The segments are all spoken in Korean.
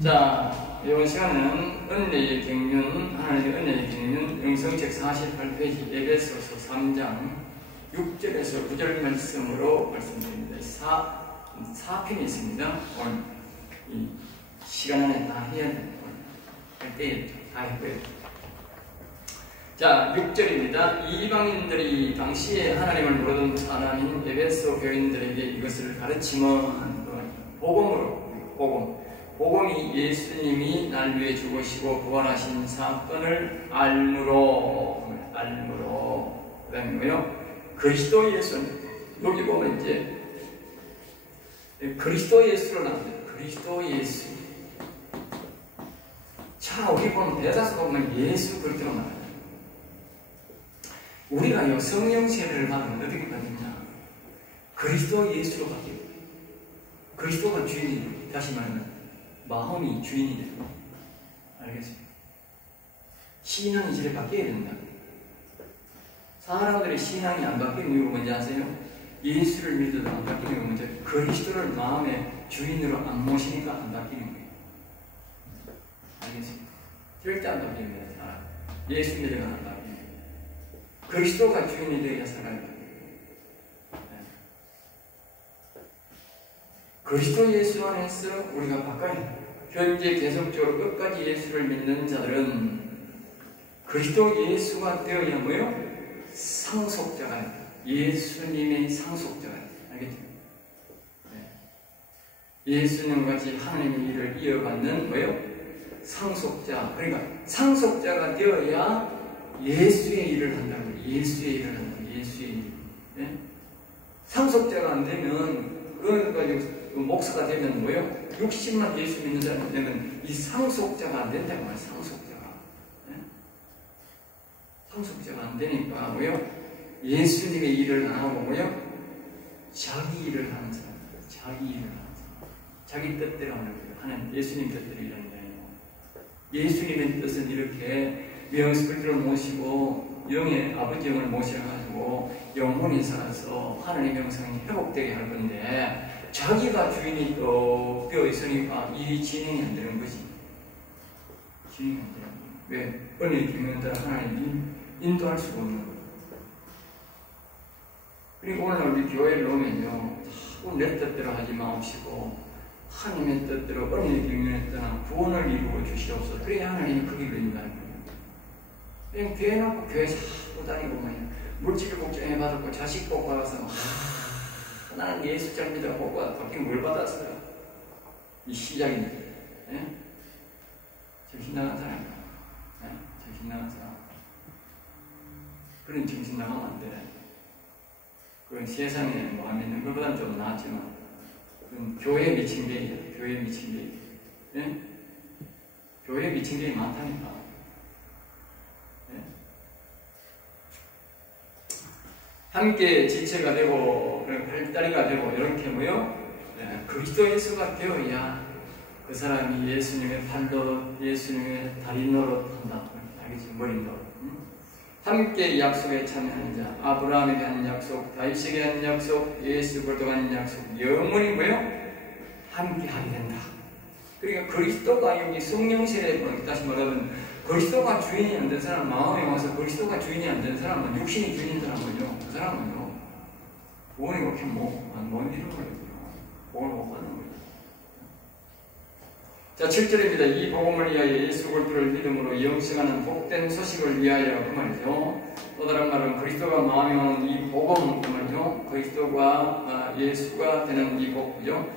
자, 이번 시간은 은혜의 경륜, 하나님의 은혜의 경륜 영성책 48페이지 에베소서 3장 6절에서 9절 말씀으로 말씀드립니다. 4편이 있습니다. 오늘 이 시간 안에 다 해야 됩니다. 할 때 다 했고요. 자, 6절입니다. 이방인들이 당시에 하나님을 모르던 사람인 에베소 교인들에게 이것을 가르치면 복음으로, 복음이 예수님이 날 위해 죽으시고 부활하신 사건을 알므로 그 다음에 뭐요? 그리스도 예수. 여기 보면 이제 그리스도 예수로 나옵니다. 그리스도 예수. 자, 우리 보면 대다수 보면 예수 그리스도로 나와요. 우리가 성령 세례를 받으면 어떻게 받느냐? 그리스도 예수로 바뀌어요. 그리스도가 주인이에요. 다시 말하면 마음이 주인이 되고. 알겠습니까? 신앙이 이제 바뀌어야 된다. 사람들의 신앙이 안 바뀌는 이유가 뭔지 아세요? 예수를 믿어도 안 바뀌는 이유가 뭔지, 그리스도를 마음의 주인으로 안 모시니까 안 바뀌는 거예요. 알겠습니까? 절대 안 바뀝니다. 사람. 예수 믿으면 안 바뀝니다. 그리스도가 주인이 되어야 살아요. 그리스도 예수 안에서 우리가 바꿔야 해요. 현재 계속적으로 끝까지 예수를 믿는 자들은 그리스도 예수가 되어야 뭐요? 상속자가 돼요. 예수님의 상속자가 돼요. 알겠죠? 네. 예수님 같이 하나님의 일을 이어받는 뭐요? 상속자. 그러니까 상속자가 되어야 예수의 일을 한다고. 예수의 일을 한다. 예수의 일. 네? 상속자가 안 되면 그러니까 목사가 되면 뭐요? 60만 예수 믿는 사람이 되면 이 상속자가 안 된다고 말이에요. 상속자가. 네? 상속자가 안 되니까 뭐요? 예수님의 일을 안 하고 뭐요? 자기 일을 하는 사람. 자기 일을 하는 사람. 자기 뜻대로 하는 거예요. 하나님, 예수님 뜻대로 일하는 게 아니고. 예수님의 뜻은 이렇게 명스피리트를 모시고 영의 아버지 영을 모셔가지고 영혼이 살아서 하나님의 영성이 회복되게 할 건데, 자기가 주인이 또 되어 있으니까 이 진행이 안 되는 거지. 진행이 안 되는 거야. 왜? 은혜의 경륜에 따라 하나님이 인도할 수가 없는 거야. 그리고 오늘 우리 교회를 오면요, 자꾸 내 뜻대로 하지 마옵시고 하나님의 뜻대로 은혜의 경륜에 따라 구원을 이루어 주시옵소서. 그래야 하나님이 그 길로 인도하는 거예요. 그냥 교회 놓고 교회 자꾸 다니고 말이야. 물질 복종해 받았고 자식 복 받아서 나는 예수 잘 믿어 복 받았고 뭘 받았어요? 이 시작인데. 네? 정신 나간 사람. 네? 정신 나간 사람. 그런 정신 나가면 안 돼. 그건 세상에 뭐 믿는 것보다는 좀 나았지만 그건 교회에 미친 게 교회에 미친 게. 네? 교회에 미친 게 많다니까. 함께 지체가 되고 팔다리가 되고 이렇게 뭐요? 네, 그리스도 예수가 되어야 그 사람이 예수님의 팔로 예수님의 다리 노릇한다. 알겠지? 머리 노릇. 함께 약속에 참여하는 자, 아브라함에게 한 약속, 다윗에게 한 약속, 예수 그리스도가 한 약속, 영원히 뭐요? 함께 하게 된다. 그러니까 그리스도가 여기 성령 세례, 다시 말하면 그리스도가 주인이 안 된 사람, 마음에 와서 그리스도가 주인이 안 된 사람은, 육신이 주인인 사람은요, 그 사람은요, 구원이 그렇게 못 이루는 거예요. 복을 못 받는 거예요. 자, 7절입니다. 이 복음을 위하여 예수 그리스도를 믿음으로 영생하는 복된 소식을 위하여 그 말이죠. 또 다른 말은 그리스도가 마음에 오는 이 복음, 그 말이죠. 그리스도가 예수가 되는 이 복이죠.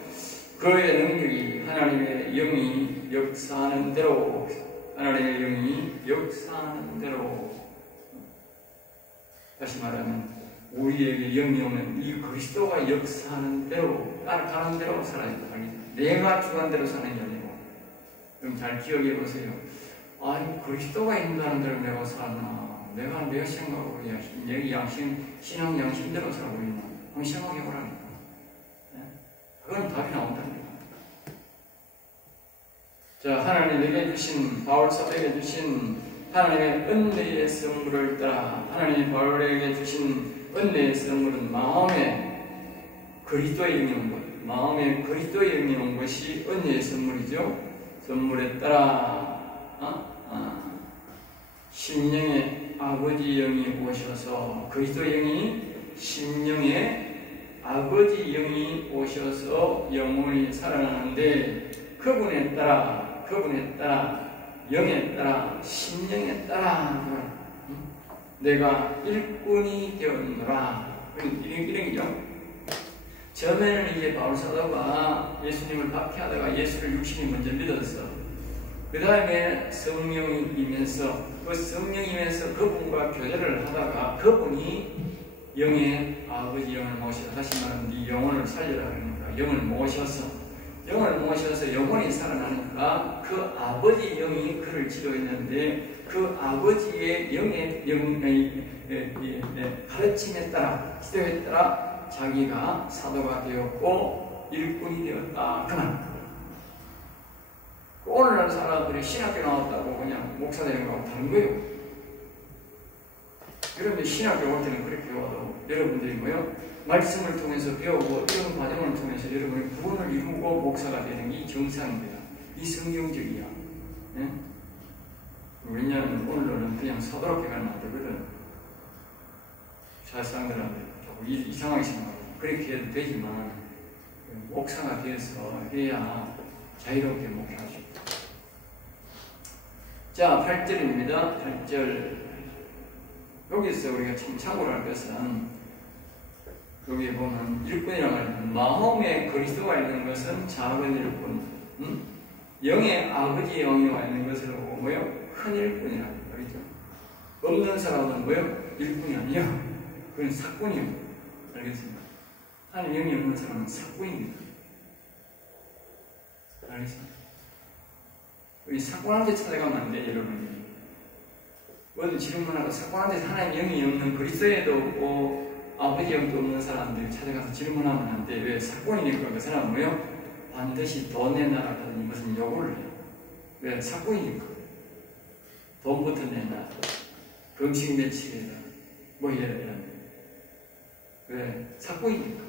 그의 능력이 하나님의 영이 역사하는 대로, 하나님의 영이 역사하는 대로, 다시 말하면 우리에게 영이 오면 이 그리스도가 역사하는 대로, 따라가는 대로 살아야 된다. 내가 주관 대로 사는 게 아니고. 좀 잘 기억해 보세요. 아니, 그리스도가 인도하는 대로 내가 살나? 내가 내 생각으로 내 신앙 양심대로 살고 있나? 한번 생각해 보라니까. 네? 그건 답이 나온다니까. 자, 하나님에게 주신, 바울 사도에게 주신 하나님의 은혜의 선물을 따라 하나님이 바울에게 주신 은혜의 선물은 마음에 그리스도의 영이 온 것, 마음에 그리스도의 영이 온 것이 은혜의 선물이죠. 선물했더라. 심령의 아버지 영이 오셔서, 그리스도 영이 심령의 아버지 영이 오셔서 영혼이 살아나는데, 그분에 따라 영에 따라 심령에 따라 내가 일꾼이 되었노라. 이런 거죠. 처음에는 이제 바울 사도가 예수님을 박해하다가 예수를 육신이 먼저 믿었어. 그 다음에 성령이 임해서, 그분과 교제를 하다가 그분이 영의 아버지 영을 모셔, 다시 말하면 네 영혼을 살리라 그러니까 영을 모셔서 영혼이 살아나니까 그 아버지 영이 그를 지도했는데, 그 아버지의 영의 가르침에 따라, 지도에 따라 자기가 사도가 되었고 일꾼이 되었다. 그만. 오늘날 사람들이 신학교 나왔다고 그냥 목사 되는 거하고 다른 거예요. 그런데 신학교 올 때는 그렇게 배워도 여러분들이 말씀을 통해서 배우고 이런 과정을 통해서 여러분이 구원을 이루고 목사가 되는 게 정상입니다. 이 성경적이야. 네? 왜냐하면 오늘은 그냥 사도로 해가면 안 되거든. 사람들한테 자꾸 이상하게 생각하고 그렇게 해도 되지만 목사가 돼서 해야 자유롭게 목회하죠. 자, 8절입니다. 8절. 여기서 우리가 참 참고를 할 것은, 여기 보면 일꾼이라고 하면 마음에 그리스도가 있는 것은 작은 일꾼, 영의 아버지 영이 와 있는 것을 보고 큰 일꾼이라고 그러죠. 없는 사람은 일꾼이 아니야. 그건 사꾼이요. 알겠습니까? 하나님 영이 없는 사람은 사꾼입니다. 알겠습니까? 우리 사꾼한테 찾아가면 안 돼, 여러분이. 뭐든 질문하고 사꾼한테 하나님 영이 없는, 그리스도에도 없고 아버지 영도 없는 사람들 찾아가서 질문하면 안 돼. 왜? 사꾼이니까. 그 사람은 반드시 돈 내놔라든지 무슨 요구를 해요. 왜? 사꾼이니까. 돈부터 내놔. 금식 며칠이다. 해야 되는데. 왜? 사꾼이니까.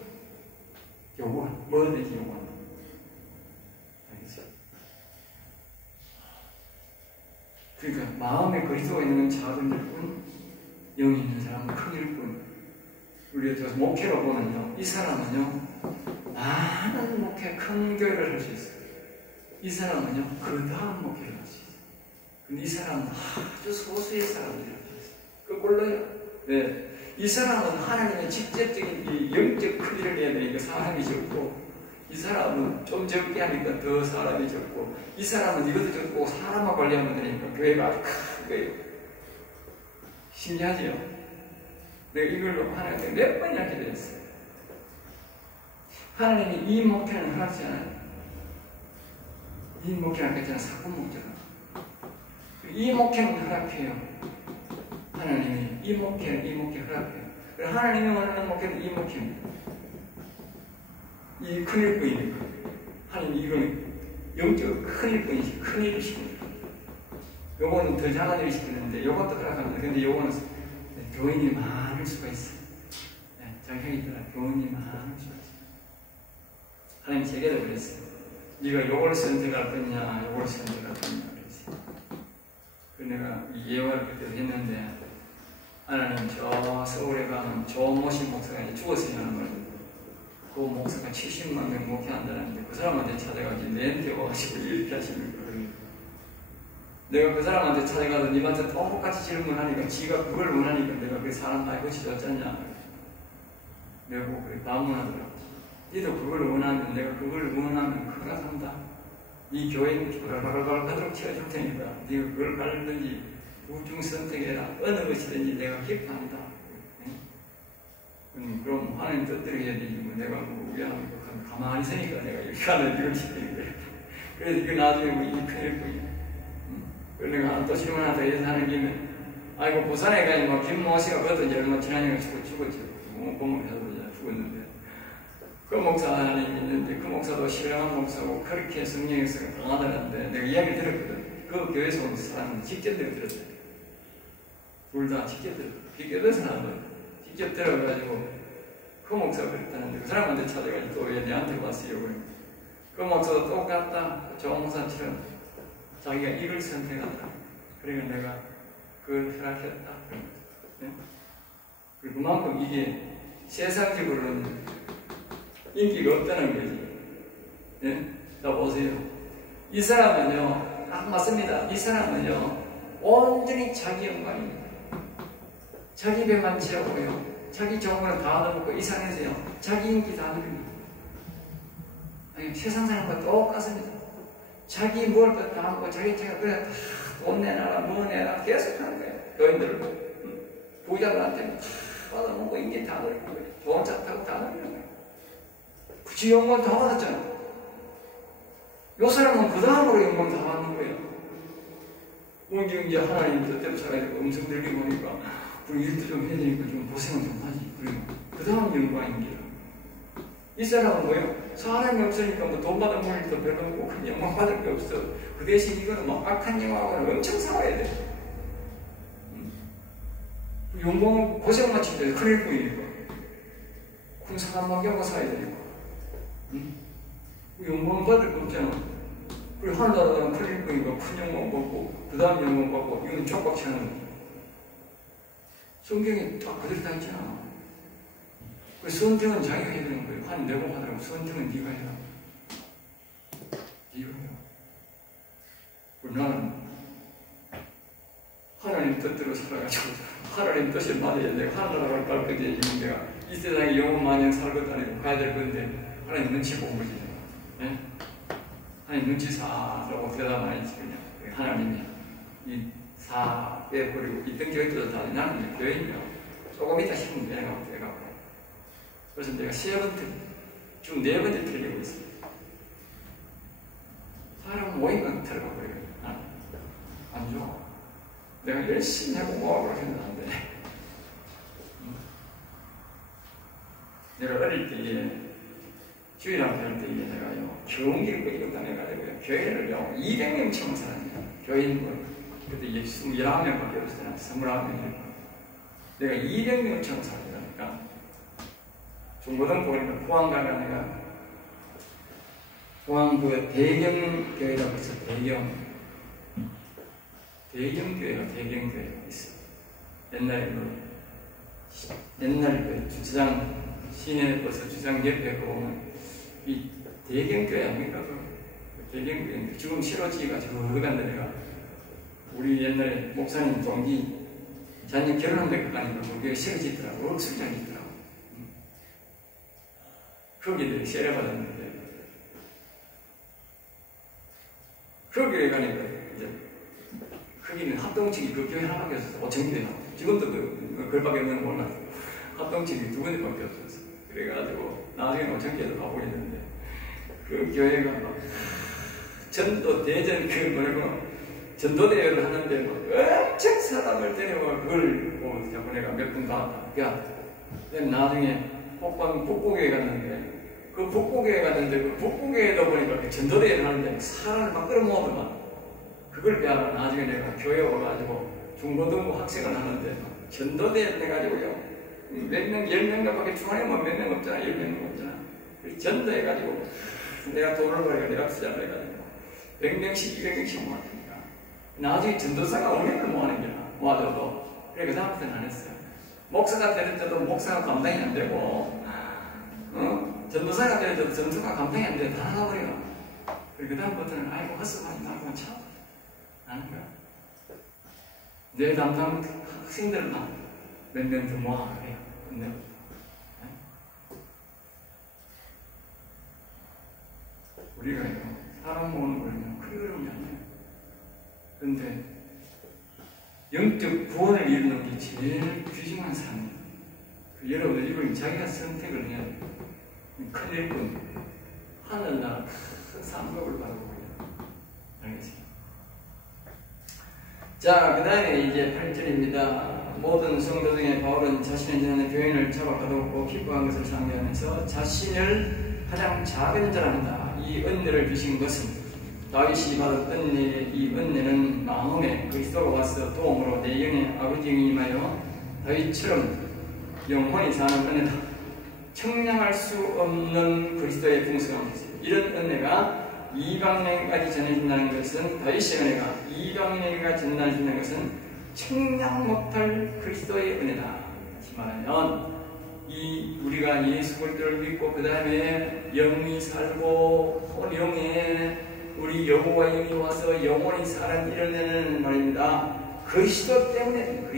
요구한. 뭐든지 요구한다. 알겠어요? 그러니까 마음에 그리스도가 있는 건 작은 일꾼, 영이 있는 사람은 큰 일꾼. 우리가 목회로 보면요, 이 사람은요 많은 목회, 큰 교회를 할 수 있어요. 이 사람은요 그 다음 목회를 할 수 있어요. 근데 이 사람은 아주 소수의 사람들이 할 수 있어요. 그걸로요. 네. 이 사람은 하나님의 직접적인 이 영적 크기를 해야 되니까 사람이 적고, 이 사람은 좀 적게 하니까 더 사람이 적고, 이 사람은 이것도 적고 사람만 관리하면 되니까 교회가 아주 큰 거예요. 신기하지요? 내가 이걸로 하나님께 몇 번이나 기도했어요. 하나님이 이 목회는 하지 않아요. 이 목회는 했잖아. 사건 목회가. 이 목회는 허락해요. 하나님이 이 목회 허락해요. 하나님이 원하는 목회는 이 목회입니다. 이 큰 일꾼이니까. 하나님이 이거는 영적 큰 일꾼이시, 큰 일을 시킵니다. 요거는 더 작은 일을 시키는데 요것도 허락합니다. 근데 요거는 교인이 많을 수가 있어요. 네, 자격이 따라 교인이 많을 수가 있어요. 하나님 제게도 그랬어요. 네가 요걸 선택할 거냐, 요걸 선택할 거냐 그랬어요. 그 내가 이 예화를 그때도 했는데, 하나님 저 서울에 가면 조모신 목사가 이제 죽었어요 하는 거예요. 그 목사가 70만 명 목회한다는데 그 사람한테 찾아가지 내한테 와가지고 이렇게 하시는 거예요. 내가 그 사람한테 찾아가서 님한테 똑같이 질문하니까 지가 그걸 원하니까 내가 그 사람 다 고치셨잖냐. 내가 뭐 그래 반문하더라고. 니도 그걸 원하면 내가 그걸 원하면 허락한다. 이 교회는 바글바글 가도록 채워줄 테니까 네가 그걸 갈든지 우중 선택해라. 어느 것이든지 내가 기뻐한다. 그럼 하나님 뜻대로 해야 되지. 뭐 내가 뭐 우리 하나님 가만히 있으니까 내가 이렇게 하는 이런 식인 거야. 그래서 이거 나중에 뭐 이 큰일 거야. 그래서 내가 또 질문 하나 더 해서 하는 김에, 아이고 부산에 가니 뭐 김모씨가 그것도 이제 얼마 지난해에 죽었죠. 공을 해서 죽었는데, 그 목사 하나님 있는데 그 목사도 신령한 목사고 그렇게 성령에서 강하다는데 내가 이야기 들었거든. 그 교회에서 온 사람은 직접 들었어요. 둘 다 직접 들었어요. 비교돼서 나온 거예요. 직접 들어가지고 그 목사가 그랬다는데 그 사람한테 찾아가지고 또 왜 내한테 왔어요. 그 목사도 똑같다. 조 목사처럼 자기가 이걸 선택한다. 그러니까 내가 그걸 허락했다. 네? 그리고 그만큼 이게 세상적으로는 인기가 없다는 거지. 네? 자, 보세요. 이 사람은요, 맞습니다. 이 사람은요, 온전히 자기 영광입니다. 자기 배만 채우고요, 자기 정보를 다 얻어먹고 이 상에서요, 자기 인기 다 누립니다. 아니, 세상 사람과 똑같습니다. 자기 뭘 다 하고, 자기 차가 그래, 돈 내놔라, 뭐 내놔라, 계속 하는 거예요. 교인들도. 부자들한테 다 받아먹고, 인기 다 누리고, 좋은 차 타고 다 누리는 거예요. 그치, 영광 다 받았잖아. 요 사람은 그 다음으로 영광 다 받는 거예요. 오늘 이제 하나님 뜻대로 살아야 되고, 음성 들리고 보니까, 그 일도 좀 해야 되니까 좀 고생은 좀 하지. 그리고 그 다음 영광입니다. 이 사람은 뭐예요? 사람이 없으니까 뭐 돈 받아 먹을 일도 별로 없고 큰 영광 받을 게 없어. 그 대신 이거는 막 악한 영광을 엄청 살아야 돼. 영광은 고생 마칠 때 큰일 보이니까. 큰 사람 맡겨고 살아야 되니까. 영광 받을 거 없잖아. 그리고 하늘나라는 큰일 보이니까 큰 영광 받고 그 다음 영광 받고 이건 족박치 하는 거지. 성경에 딱 그대로 다 있잖아. 그 선택은 자기가 해야 되는 거예요. 한 내고 하더라고. 선택은 네가 해라. 네가 해라. 그리고 나는 하나님 뜻대로 살아가지고 하나님 뜻을 맞아야 돼. 하늘나라를 갈 건데 지금 내가 이 세상에 영원 마냥 살 것도 아니고 가야 될 건데 하나님 눈치 보고 거지. 네? 하나님 눈치 사라고 대답 안 했지 그냥. 하나님이 이 사 빼버리고 있던 교회들도 다 나는 교회인이요. 조금 이따 힘은 내가 돼갖고. 그래서 내가 지금 4번째 틀리고 있어. 사람 모임은 들어가 버려요. 안 좋아. 내가 열심히 하고 뭐하고 했는데 안 돼. 내가 어릴 때에 주일학교 할 때에 내가요 경기를 끌고 다녀가지고요 교회를요 200명 처음 살았네요. 교인 그때 21명밖에 없었잖아. 21명. 내가 200명 처음 살았다니까. 중고등부 보니까 포항가가 내가 포항구에 대경교회라고 있어. 대경교회가 있어. 옛날에 그 주차장 시내버스 주차장 옆에 보면 이 대경교회 아닙니까? 대경교회인데 지금 실어지가 저기 간데 내가 우리 옛날에 목사님 동기 자녀 결혼한 데가 아니고 거기에 실어지더라고. 억수장이 있더라고. 거기에 세례받았는데 거기에 가니까 이제 거기는 합동측이 그 교회 하나밖에 없었어. 5,000개 지금도 그 글밖에 없는 거 몰라. 합동측이 2군데밖에 없었어. 그래가지고 나중에 5,000개도 가고 있는데 그 교회가 막 전도 대전 그 뭐라고 전도대회를 하는데 막 엄청 사람을 데려와 그걸 자꾸 내가 몇 분 봤다. 나중에 북부교회 갔는데 그 북부교회도 보니까 그 전도대회를 하는데 사람을 막 끌어모으더만 그걸 배하러 나중에 내가 교회 와가지고 중고등부 학생을 하는데 전도대회를 해가지고요 몇 명, 10명밖에 중간에 뭐 몇 명 없잖아. 10명 없잖아. 전도해가지고 내가 돈을 벌여 내가 투자를 해가지고 100명씩 200명씩 모았으니까 나중에 전도사가 5명을 모아는 거야. 모아줘도. 그래 그 다음부터는 안 했어요. 목사가 되는 때도 목사가 감당이 안 되고 전도사가 되는 때도 전도사가 감당이 안 돼. 다 나가버려. 그래 그 다음부터는 아이고 헛수많이 나고 참 하는 거야. 내 담당 학생들만 몇 명 더 모아 그래요. 근데 우리가 사람 모으는 거는 그리 어려운 게 아니에요. 그런데 영적 구원을 이루는 게 제일 귀중한 삶이에요. 여러분들 이걸 자기가 선택을 해야 돼요. 큰일 뿐 하늘나라 큰 상급을 받고 있어요. 알겠습니다. 자, 그 다음에 이제 8절입니다. 모든 성도 중에 바울은 자신의 전에 교인을 잡아가두고 기뻐한 것을 상기하면서 자신을 가장 작은 자라 한다. 이 은혜를 주신 것은 다윗이 받은 은혜의 이 은혜는 마음에 그리스도가 와서 도움으로 내 영의 아버지에게 임하여 다윗처럼 영원히 사는 은혜다. 청량할 수 없는 그리스도의 풍성함. 이런 은혜가 이방인에게까지 전해진다는 것은 다윗의 은혜가 이방인에게까지 전해진다는 것은 측량 못할 그리스도의 은혜다. 다시 말하면 우리가 예수 그리스도를 믿고 그 다음에 영이 살고 혼영에 우리 여호와 영이 와서 영원히 사는 이런 말입니다. 그리스도 때문에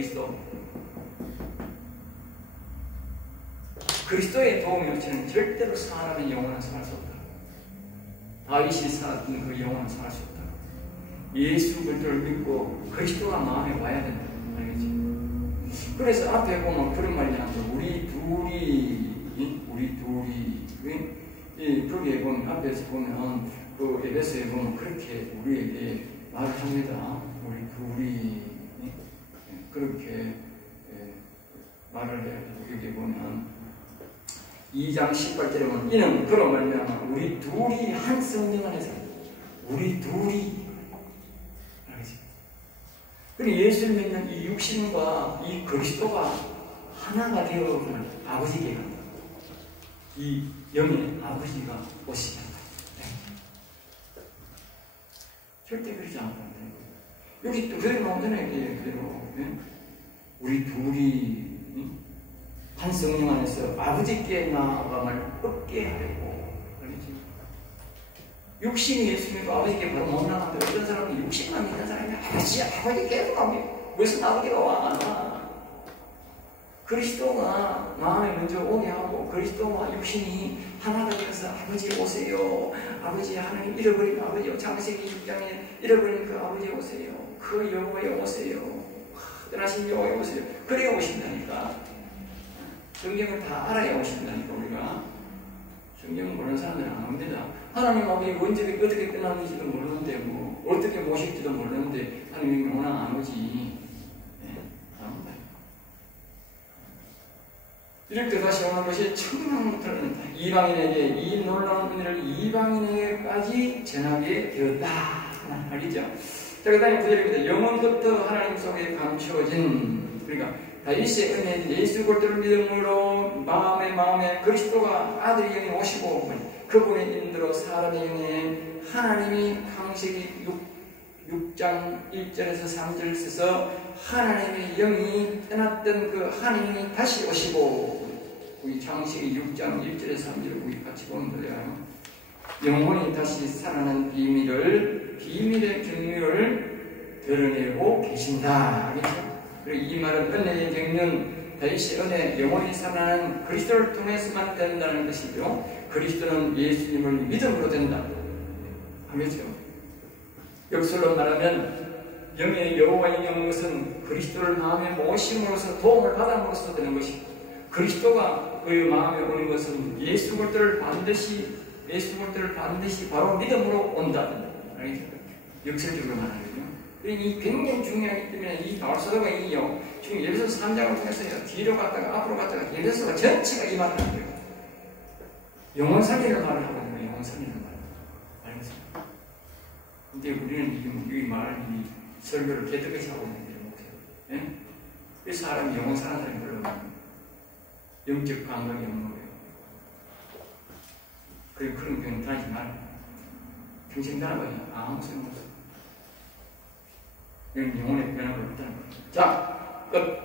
그리스도의 도움이 없이는 절대로 사람의 영혼은 살 수 없다. 다윗이 살았던 그 영혼은 살 수 없다. 예수 그리스도를 믿고 그리스도가 마음에 와야 된다. 알겠지? 그래서 앞에 보면 그런 말이 나와요. 우리 둘이 거기에 보면 앞에서 보면 그 에베소에 보면 그렇게 우리에게 말을 합니다. 우리 둘이 그렇게 말을 해요. 여기 보면 2장 18절에 보면 이는 그런 말이면 우리 둘이 한 성령 안에서 우리 둘이 알겠지? 그리고 예수를 믿는 이 육신과 이 그리스도가 하나가 되어가는 아버지께 간다. 이 영의 아버지가 오시는 절대 그러지 않는다. 여기 또 그대로 나오잖아요. 그대로. 우리 둘이 한 성령 안에서 아버지께 나아감을 얻게 하려고. 그러지? 육신이 예수님도 아버지께 바로 못 나가는데 어떤 사람은 육신만 믿는 사람이 아버지 계속 나오게 무슨 아버지가 와. 그리스도가 마음에 먼저 오게 하고 그리스도와 육신이 하나가 되어서 아버지 오세요. 아버지 하나님 잃어버린 아버지 창세기 6장에 잃어버린 그 아버지 오세요. 그 여호와에 오세요. 떠나신 여호와에 오세요. 그래 오신다니까. 성경을 다 알아야 오신다니까. 우리가 성경을 모르는 사람들은 안 옵니다. 하나님 아버지 언제 어떻게 끝났는지도 모르는데 뭐 어떻게 모실지도 모르는데 하나님이 워낙 안 오지. 이렇게 다시 오는 것이 청량 못하는 이방인에게 이 놀라운 은혜를 이방인에게까지 전하게 되었다. 알겠죠? 자, 그 다음에 9절입니다. 영원부터 하나님 속에 감추어진 그러니까 다윗의 은혜 예수 그리스도를 믿음으로 마음에 그리스도가 아들의 영이 오시고 그분의 인도로 사람의 영에 하나님이 창세기 6장 1절에서 3절을 써서 하나님의 영이 떠났던 그 하나님이 다시 오시고 우리 창세기 6장 1절에서 3절을 우리 같이 보면 돼요. 영혼이 다시 살아난 비밀의 경륜을 드러내고 계신다. 알겠죠? 그리고 이 말은 은혜의 경륜, 다윗의 은혜, 영혼이 살아나는 그리스도를 통해서만 된다는 것이죠. 그리스도는 예수님을 믿음으로 된다. 알겠죠? 역설로 말하면 영의 여호와의 영은 것은 그리스도를 마음에 모심으로써 도움을 받음으로써 되는 것이고 그리스도가 그의 마음에 오는 것은 예수 그리스도를 반드시 바로 믿음으로 온다. 알겠죠? 역설적으로 말하거든요. 이 굉장히 중요하기 때문에 이 바울사도가 지금 예배소 3장을 통해서 뒤로 갔다가 앞으로 갔다가 예배소가 전체가 이 말을 하는 거예요. 영혼 살리는 말을 하거든요. 영혼 살리는 말. 알겠습니까? 근데 우리는 이 말을 설교를 개떡같이 하고 있는데 못해요. 예? 그래서 사람이 영혼 사는 사람이 별로 영적 감각이 없는 거예요. 그리고 그런 경우 다니지 말아요. 평생 살아봐요. 아무 소용 없어. 이건 영혼의 변화가 없다는 거예요. 자, 끝.